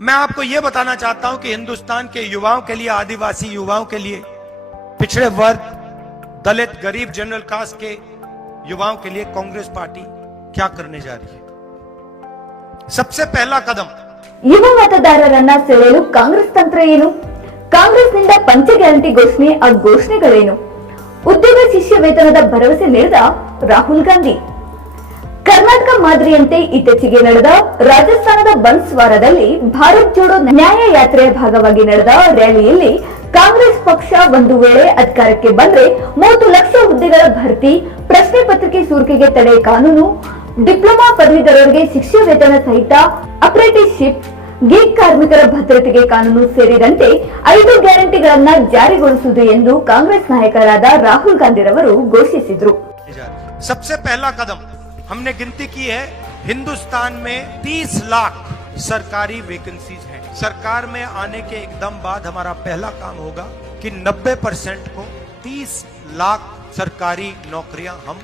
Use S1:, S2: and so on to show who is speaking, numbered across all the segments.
S1: मैं आपको यह बताना चाहता हूं कि हिंदुस्तान के युवाओं के लिए आदिवासी युवाओं के लिए पिछड़े वर्ग दलित गरीब जनरल कास्ट के युवाओं के लिए कांग्रेस पार्टी क्या करने जा रही है सबसे पहला कदम
S2: ಯುವ ಮತದಾರರನ್ನ ಸೆಳೆಯಲು ಕಾಂಗ್ರೆಸ್ ತಂತ್ರ ಏನು ಕಾಂಗ್ರೆಸ್ನಿಂದ ಪಂಚ ಗ್ಯಾರಂಟಿ ಘೋಷಣೆ ಆ ಘೋಷಣೆಗಳೇನು ಉದ್ಯೋಗ ಶಿಷ್ಯ ವೇತನದ ಭರವಸೆ ನೀಡಿದ ರಾಹುಲ್ ಗಾಂಧಿ ಕರ್ನಾಟಕ ಮಾದರಿಯಂತೆ ಇತ್ತೀಚೆಗೆ ನಡೆದ ರಾಜಸ್ಥಾನದ ಬನ್ಸ್ವಾರದಲ್ಲಿ ಭಾರತ್ ಜೋಡೋ ನ್ಯಾಯ ಯಾತ್ರೆಯ ಭಾಗವಾಗಿ ನಡೆದ ರ್ಯಾಲಿಯಲ್ಲಿ ಕಾಂಗ್ರೆಸ್ ಪಕ್ಷ ಒಂದು ವೇಳೆ ಅಧಿಕಾರಕ್ಕೆ ಬಂದ್ರೆ ಮೂವತ್ತು ಲಕ್ಷ ಹುದ್ದೆಗಳ ಭರ್ತಿ, ಪ್ರಶ್ನೆ ಪತ್ರಿಕೆ ಸೋರಿಕೆಗೆ ತಡೆ ಕಾನೂನು, ಡಿಪ್ಲೊಮಾ ಪದವೀಧರರಿಗೆ ಶಿಕ್ಷೆ ವೇತನ ಸಹಿತ ಅಪ್ರೆಂಟಿಸ್ಶಿಪ್ ಗೀಗ್ ಕಾರ್ಮಿಕರ ಭದ್ರತೆಗೆ ಕಾನೂನು ಸೇರಿದಂತೆ ಐದು ಗ್ಯಾರಂಟಿಗಳನ್ನ ಜಾರಿಗೊಳಿಸುವುದು ಎಂದು ಕಾಂಗ್ರೆಸ್ ನಾಯಕರಾದ ರಾಹುಲ್ ಗಾಂಧಿರವರು ಘೋಷಿಸಿದ್ರು.
S1: हमने गिनती की है, हिंदुस्तान में 30 लाख सरकारी वैकेंसीज हैं। सरकार में आने के एकदम बाद हमारा पहला काम होगा कि 90 परसेंट को 30 लाख सरकारी नौकरियाँ हम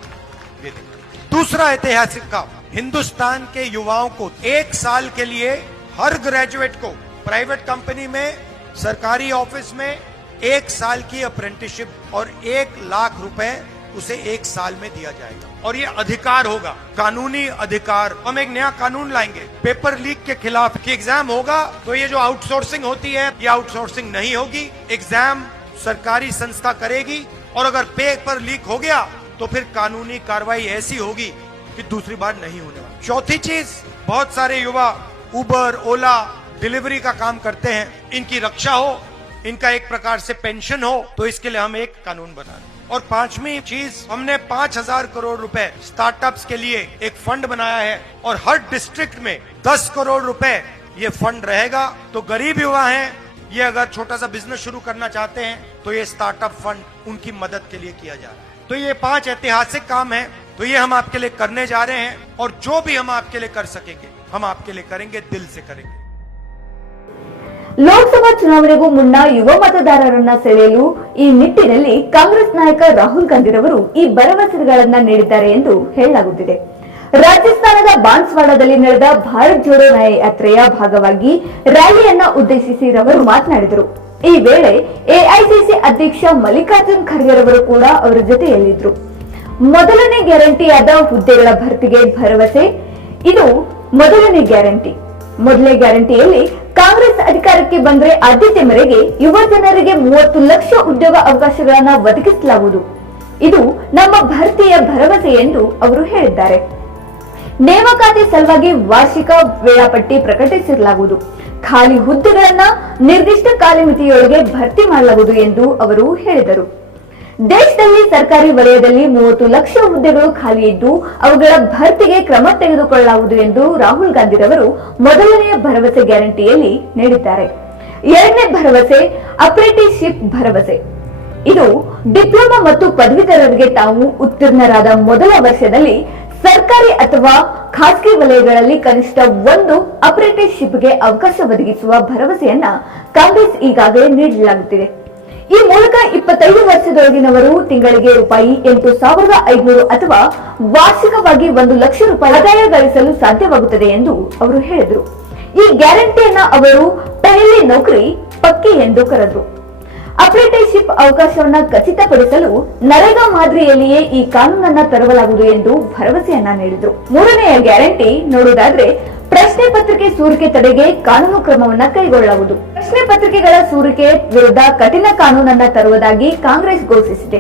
S1: दे देंगे दूसरा ऐतिहासिक काम, हिंदुस्तान के युवाओं को एक साल के लिए हर ग्रेजुएट को प्राइवेट कंपनी में, सरकारी ऑफ़िस में एक साल की अप्रेंटिसशिप और एक लाख रुपए उसे एक साल में दिया जाएगा। और ये अधिकार होगा। कानूनी अधिकार। हम एक नया कानून लाएँगे। पेपर लीक के खिलाफ कि एग्ज़ाम होगा तो ये जो आउटसोर्सिंग होती है, ये आउटसोर्सिंग नहीं होगी। एग्ज़ाम सरकारी संस्था करेगी। और अगर पेपर लीक हो गया तो फिर कानूनी कार्रवाई ऐसी होगी कि दूसरी बार नहीं होने वाली। चौथी चीज़, बहुत सारे युवा उबर ओला डिलीवरी का काम करते हैं। इनकी रक्षा हो, इनका एक प्रकार से पेंशन हो तो इसके लिए हम एक कानून बना रहे। और पांचवी चीज़, हमने पाँच हज़ार करोड़ रुपए स्टार्टअप्स के लिए एक फंड बनाया है और हर डिस्ट्रिक्ट में दस करोड़ रुपए ये फंड रहेगा। तो गरीब युवा हैं, ये अगर छोटा सा बिज़नेस शुरू करना चाहते हैं तो ये स्टार्टअप फंड उनकी मदद के लिए किया जा रहा है। तो ये पाँच ऐतिहासिक काम है तो ये हम आपके लिए करने जा रहे हैं और जो भी हम आपके लिए कर सकेंगे, हम आपके लिए करेंगे, दिल से करेंगे।
S2: ಲೋಕಸಭಾ ಚುನಾವಣೆಗೂ ಮುನ್ನ ಯುವ ಮತದಾರರನ್ನ ಸೆಳೆಯಲು ಈ ನಿಟ್ಟಿನಲ್ಲಿ ಕಾಂಗ್ರೆಸ್ ನಾಯಕ ರಾಹುಲ್ ಗಾಂಧಿರವರು ಈ ಭರವಸೆಗಳನ್ನ ನೀಡಿದ್ದಾರೆ ಎಂದು ಹೇಳಲಾಗುತ್ತಿದೆ. ರಾಜಸ್ಥಾನದ ಬಾನ್ಸ್ವಾಡದಲ್ಲಿ ನಡೆದ ಭಾರತ್ ಜೋಡೋ ನ್ಯಾಯ ಯಾತ್ರೆಯ ಭಾಗವಾಗಿ ರ್ಯಾಲಿಯನ್ನ ಉದ್ದೇಶಿಸಿ ರವರು ಮಾತನಾಡಿದರು. ಈ ವೇಳೆ ಎಐಸಿಸಿ ಅಧ್ಯಕ್ಷ ಮಲ್ಲಿಕಾರ್ಜುನ್ ಖರ್ಗೆರವರು ಕೂಡ ಅವರ ಜೊತೆಯಲ್ಲಿದ್ದರು. ಮೊದಲನೇ ಗ್ಯಾರಂಟಿಯಾದ ಹುದ್ದೆಗಳ ಭರ್ತಿಗೆ ಭರವಸೆ, ಇದು ಮೊದಲನೇ ಗ್ಯಾರಂಟಿ. ಮೊದಲನೇ ಗ್ಯಾರಂಟಿಯಲ್ಲಿ ಕಾಂಗ್ರೆಸ್ ಅಧಿಕಾರಕ್ಕೆ ಬಂದರೆ ಆದ್ಯತೆ ಮೇರೆಗೆ ಯುವ ಜನರಿಗೆ ಮೂವತ್ತು ಲಕ್ಷ ಉದ್ಯೋಗ ಅವಕಾಶಗಳನ್ನ ಒದಗಿಸಲಾಗುವುದು. ಇದು ನಮ್ಮ ಭರ್ತಿಯ ಭರವಸೆ ಎಂದು ಅವರು ಹೇಳಿದ್ದಾರೆ. ನೇಮಕಾತಿ ಸಲುವಾಗಿ ವಾರ್ಷಿಕ ವೇಳಾಪಟ್ಟಿ ಪ್ರಕಟಿಸಲಾಗುವುದು. ಖಾಲಿ ಹುದ್ದೆಗಳನ್ನ ನಿರ್ದಿಷ್ಟ ಕಾಲಮಿತಿಯೊಳಗೆ ಭರ್ತಿ ಮಾಡಲಾಗುವುದು ಎಂದು ಅವರು ಹೇಳಿದರು. ದೇಶದಲ್ಲಿ ಸರ್ಕಾರಿ ವಲಯದಲ್ಲಿ ಮೂವತ್ತು ಲಕ್ಷ ಹುದ್ದೆಗಳು ಖಾಲಿ ಇದ್ದು ಅವುಗಳ ಭರ್ತಿಗೆ ಕ್ರಮ ತೆಗೆದುಕೊಳ್ಳಲಾಗುವುದು ಎಂದು ರಾಹುಲ್ ಗಾಂಧಿರವರು ಮೊದಲನೆಯ ಭರವಸೆ ಗ್ಯಾರಂಟಿಯಲ್ಲಿ ನೀಡಿದ್ದಾರೆ. ಎರಡನೇ ಭರವಸೆ, ಅಪ್ರೆಂಟಿಸ್ಶಿಪ್ ಭರವಸೆ. ಇದು ಡಿಪ್ಲೊಮಾ ಮತ್ತು ಪದವೀಧರರಿಗೆ ತಾವು ಉತ್ತೀರ್ಣರಾದ ಮೊದಲ ವರ್ಷದಲ್ಲಿ ಸರ್ಕಾರಿ ಅಥವಾ ಖಾಸಗಿ ವಲಯಗಳಲ್ಲಿ ಕನಿಷ್ಠ ಒಂದು ಅಪ್ರೆಂಟಿಸ್ಶಿಪ್ಗೆ ಅವಕಾಶ ಒದಗಿಸುವ ಭರವಸೆಯನ್ನ ಕಾಂಗ್ರೆಸ್ ಈಗಾಗಲೇ ನೀಡಲಾಗುತ್ತಿದೆ. ಈ ಮೂಲಕ ಇಪ್ಪತ್ತೈದು ವರ್ಷದೊಳಗಿನವರು ತಿಂಗಳಿಗೆ ರೂಪಾಯಿ ಎಂಟು ಸಾವಿರದ ಐದುನೂರು ಅಥವಾ ವಾರ್ಷಿಕವಾಗಿ ಒಂದು ಲಕ್ಷ ರೂಪಾಯಿ ಆದಾಯ ಗಳಿಸಲು ಸಾಧ್ಯವಾಗುತ್ತದೆ ಎಂದು ಅವರು ಹೇಳಿದರು. ಈ ಗ್ಯಾರಂಟಿಯನ್ನ ಅವರು ಪೆಹಲಿ ನೌಕರಿ, ಪಕ್ಕಿ ಎಂದು ಕರೆದರು. ಅಪ್ರೆಂಟಿಸ್ಶಿಪ್ ಅವಕಾಶವನ್ನ ಖಚಿತಪಡಿಸಲು ನರೇಗಾ ಮಾದರಿಯಲ್ಲಿಯೇ ಈ ಕಾನೂನನ್ನ ತರಲಾಗುವುದು ಎಂದು ಭರವಸೆಯನ್ನ ನೀಡಿದ್ರು. ಮೂರನೆಯ ಗ್ಯಾರಂಟಿ ನೋಡುವುದಾದ್ರೆ ಪ್ರಶ್ನೆ ಪತ್ರಿಕೆ ಸೋರಿಕೆ ತಡೆಗೆ ಕಾನೂನು ಕ್ರಮವನ್ನ ಕೈಗೊಳ್ಳುವುದು ಪ್ರಶ್ನೆ ಪತ್ರಿಕೆಗಳ ಸೋರಿಕೆ ವಿರುದ್ಧ ಕಠಿಣ ಕಾನೂನನ್ನ ತರುವುದಾಗಿ ಕಾಂಗ್ರೆಸ್ ಘೋಷಿಸಿದೆ.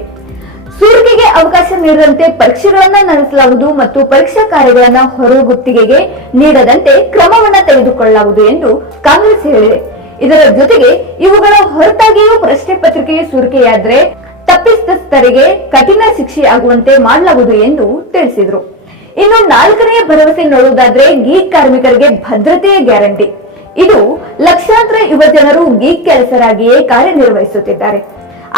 S2: ಸೋರಿಕೆಗೆ ಅವಕಾಶ ನೀಡದಂತೆ ಪರೀಕ್ಷೆಗಳನ್ನ ನಡೆಸಲಾಗುವುದು ಮತ್ತು ಪರೀಕ್ಷಾ ಕಾರ್ಯಗಳನ್ನ ಹೊರಗುತ್ತಿಗೆಗೆ ನೀಡದಂತೆ ಕ್ರಮವನ್ನ ತೆಗೆದುಕೊಳ್ಳಲಾಗುವುದು ಎಂದು ಕಾಂಗ್ರೆಸ್ ಹೇಳಿದೆ. ಇದರ ಜೊತೆಗೆ ಇವುಗಳ ಹೊರತಾಗಿಯೂ ಪ್ರಶ್ನೆ ಪತ್ರಿಕೆಯು ಸೋರಿಕೆಯಾದ್ರೆ ತಪ್ಪಿತಸ್ಥರಿಗೆ ಕಠಿಣ ಶಿಕ್ಷೆಯಾಗುವಂತೆ ಮಾಡಲಾಗುವುದು ಎಂದು ತಿಳಿಸಿದರು. ಇನ್ನು ನಾಲ್ಕನೆಯ ಭರವಸೆ ನೋಡುವುದಾದ್ರೆ ಗೀಗ್ ಕಾರ್ಮಿಕರಿಗೆ ಭದ್ರತೆಯ ಗ್ಯಾರಂಟಿ. ಇದು ಲಕ್ಷಾಂತರ ಯುವ ಜನರು ಗೀಗ್ ಕೆಲಸರಾಗಿಯೇ ಕಾರ್ಯನಿರ್ವಹಿಸುತ್ತಿದ್ದಾರೆ.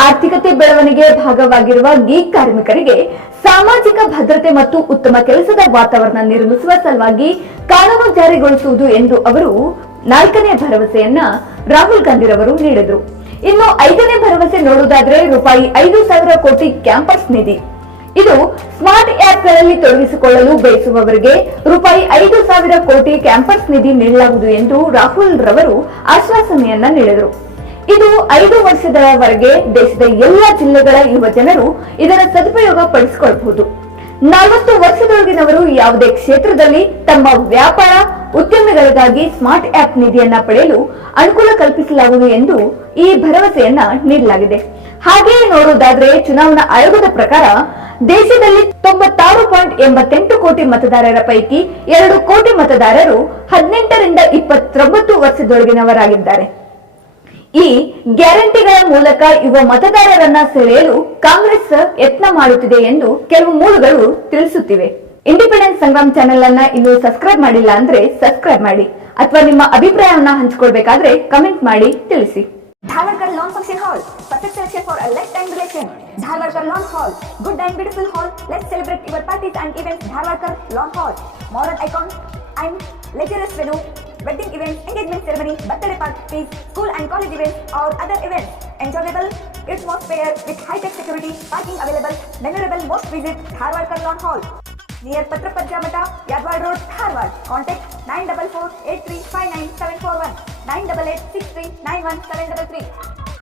S2: ಆರ್ಥಿಕತೆ ಬೆಳವಣಿಗೆ ಭಾಗವಾಗಿರುವ ಗೀಗ್ ಕಾರ್ಮಿಕರಿಗೆ ಸಾಮಾಜಿಕ ಭದ್ರತೆ ಮತ್ತು ಉತ್ತಮ ಕೆಲಸದ ವಾತಾವರಣ ನಿರ್ಮಿಸುವ ಸಲುವಾಗಿ ಕಾನೂನು ಜಾರಿಗೊಳಿಸುವುದು ಎಂದು ಅವರು ನಾಲ್ಕನೇ ಭರವಸೆಯನ್ನ ರಾಹುಲ್ ಗಾಂಧಿ ರವರು ನೀಡಿದರು. ಇನ್ನು ಐದನೇ ಭರವಸೆ ನೋಡುವುದಾದ್ರೆ ರೂಪಾಯಿ ಐದು ಸಾವಿರ ಕೋಟಿ ಕ್ಯಾಂಪಸ್ ನಿಧಿ. ಇದು ಸ್ಮಾರ್ಟ್ ಆ್ಯಪ್ಗಳಲ್ಲಿ ತೊಡಗಿಸಿಕೊಳ್ಳಲು ಬಯಸುವವರಿಗೆ ರೂಪಾಯಿ ಐದು ಸಾವಿರ ಕೋಟಿ ಕ್ಯಾಂಪಸ್ ನಿಧಿ ನೀಡಲಾಗುವುದು ಎಂದು ರಾಹುಲ್ ರವರು ಆಶ್ವಾಸನೆಯನ್ನ ನೀಡಿದರು. ಇದು ಐದು ವರ್ಷದವರೆಗೆ ದೇಶದ ಎಲ್ಲ ಜಿಲ್ಲೆಗಳ ಯುವ ಜನರು ಇದರ ಸದುಪಯೋಗ ಪಡಿಸಿಕೊಳ್ಳಬಹುದು ನಲವತ್ತು ವರ್ಷದೊಳಗಿನವರು ಯಾವುದೇ ಕ್ಷೇತ್ರದಲ್ಲಿ ತಮ್ಮ ವ್ಯಾಪಾರ, ಉದ್ಯಮಿಗಳಿಗಾಗಿ ಸ್ಮಾರ್ಟ್ ಆಪ್ ನಿಧಿಯನ್ನ ಪಡೆಯಲು ಅನುಕೂಲ ಕಲ್ಪಿಸಲಾಗುವುದು ಎಂದು ಈ ಭರವಸೆಯನ್ನ ನೀಡಲಾಗಿದೆ. ಹಾಗೆಯೇ ನೋಡುವುದಾದ್ರೆ ಚುನಾವಣಾ ಆಯೋಗದ ಪ್ರಕಾರ ದೇಶದಲ್ಲಿ ತೊಂಬತ್ತಾರು ಪಾಯಿಂಟ್ ಎಂಬತ್ತೆಂಟು ಕೋಟಿ ಮತದಾರರ ಪೈಕಿ ಎರಡು ಕೋಟಿ ಮತದಾರರು ಹದಿನೆಂಟರಿಂದ ಇಪ್ಪತ್ತೊಂಬತ್ತು ವರ್ಷದೊಳಗಿನವರಾಗಿದ್ದಾರೆ. ಈ ಗ್ಯಾರಂಟಿಗಳ ಮೂಲಕ ಯುವ ಮತದಾರರನ್ನ ಸೆಳೆಯಲು ಕಾಂಗ್ರೆಸ್ ಯತ್ನ ಮಾಡುತ್ತಿದೆ ಎಂದು ಕೆಲವು ಮೂಲಗಳು ತಿಳಿಸುತ್ತಿವೆ. ಇಂಡಿಪೆಂಡೆನ್ಸ್ ಸಂಗ್ರಾಮ್ ಚಾನೆಲ್ ಅನ್ನ ಇನ್ನು ಸಬ್ಸ್ಕ್ರೈಬ್ ಮಾಡಿಲ್ಲ ಅಂದ್ರೆ ಸಬ್ಸ್ಕ್ರೈಬ್ ಮಾಡಿ. ಅಥವಾ ನಿಮ್ಮ ಅಭಿಪ್ರಾಯವನ್ನ ಹಂಚಿಕೊಳ್ಬೇಕಾದ್ರೆ ಕಮೆಂಟ್ ಮಾಡಿ, ತಿಳಿಸಿ.
S3: Dharwad function. Perfect selection for a lifetime relation. Dharwarkar Lawn Hall. Good and beautiful hall. Let's celebrate your parties and events. Dharwarkar Lawn Hall. Modern icon and luxurious venue. Wedding events, engagement ceremony, birthday parties, school and college events or other events. Enjoyable atmosphere with high-tech security, parking available, memorable most visit Dharwarkar Lawn Hall. Near Patrapajja Mata, Yadwad Road, Dharwad. Contact 944 8359 741 988 63 91 733.